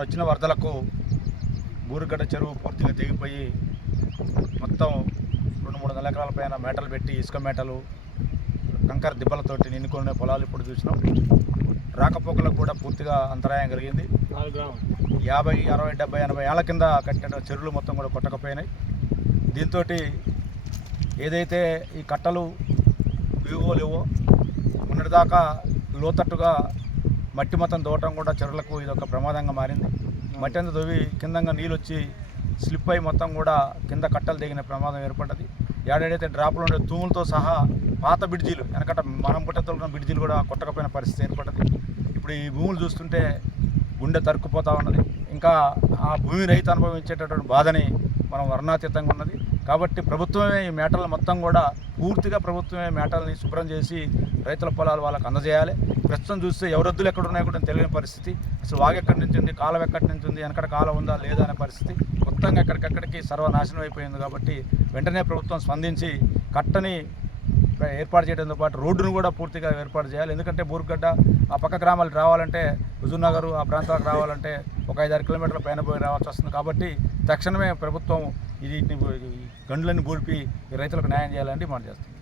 వచ్చిన వరదలకు బూరుగడ్డ చెరువు పూర్తిగా తెగిపోయి మొత్తం రెండు మూడు వందల ఎకరాల పైన మేటలు పెట్టి ఇసుక మేటలు కంకర దిబ్బలతోటి నిన్నుకునే పొలాలు ఇప్పుడు చూసినాం. రాకపోకలకు కూడా పూర్తిగా అంతరాయం కలిగింది. యాభై అరవై డెబ్బై ఎనభై ఏళ్ళ కింద కట్టిన చెరువులు మొత్తం కూడా కొట్టకపోయినాయి. దీంతో ఏదైతే ఈ కట్టలు వివో లేవో మొన్నటిదాకా లోతట్టుగా మట్టి మొత్తం దోవటం కూడా చెరువులకు ఇది ఒక ప్రమాదంగా మారింది. మట్టి అంతా దొవి కిందంగా నీళ్ళు వచ్చి స్లిప్ అయి మొత్తం కూడా కింద కట్టలు దిగిన ప్రమాదం ఏర్పడ్డది. ఏడాడైతే డ్రాపులు ఉండే తూములతో సహా పాత బిడ్జీలు వెనకట మనం పుట్టతో ఉన్న బిడ్జీలు కూడా కొట్టకపోయిన పరిస్థితి ఏర్పడ్డది. ఇప్పుడు ఈ భూములు చూస్తుంటే గుండె తరుక్కుపోతా ఉన్నది. ఇంకా ఆ భూమి రైతు అనుభవించేటటువంటి బాధని మనం వర్ణాతీతంగా ఉన్నది. కాబట్టి ప్రభుత్వమే ఈ మేటలు మొత్తం కూడా పూర్తిగా ప్రభుత్వమే మేటల్ని శుభ్రం చేసి రైతుల పొలాలు వాళ్ళకి అందజేయాలి. ప్రస్తుతం చూస్తే ఎవరొద్దులు ఎక్కడ ఉన్నాయో కూడా తెలియని పరిస్థితి. అసలు వాగు ఎక్కడి నుంచి ఉంది కాలం ఎక్కడి నుంచి ఉంది వెనకడ కాలం ఉందా లేదా అనే పరిస్థితి. మొత్తంగా ఎక్కడికెక్కడికి సర్వనాశనం అయిపోయింది కాబట్టి వెంటనే ప్రభుత్వం స్పందించి కట్టని ఏర్పాటు చేయడంతో పాటు రోడ్డును కూడా పూర్తిగా ఏర్పాటు చేయాలి. ఎందుకంటే బూరుగడ్డ ఆ పక్క గ్రామాలకు రావాలంటే హుజూర్నగర్ ఆ ప్రాంతాలకు రావాలంటే ఒక ఐదారు కిలోమీటర్ల పైన పోయి రావాల్సి వస్తుంది. కాబట్టి తక్షణమే ప్రభుత్వం ఇది గండ్లని బూడిపి రైతులకు న్యాయం చేయాలని డిమాండ్ చేస్తాం.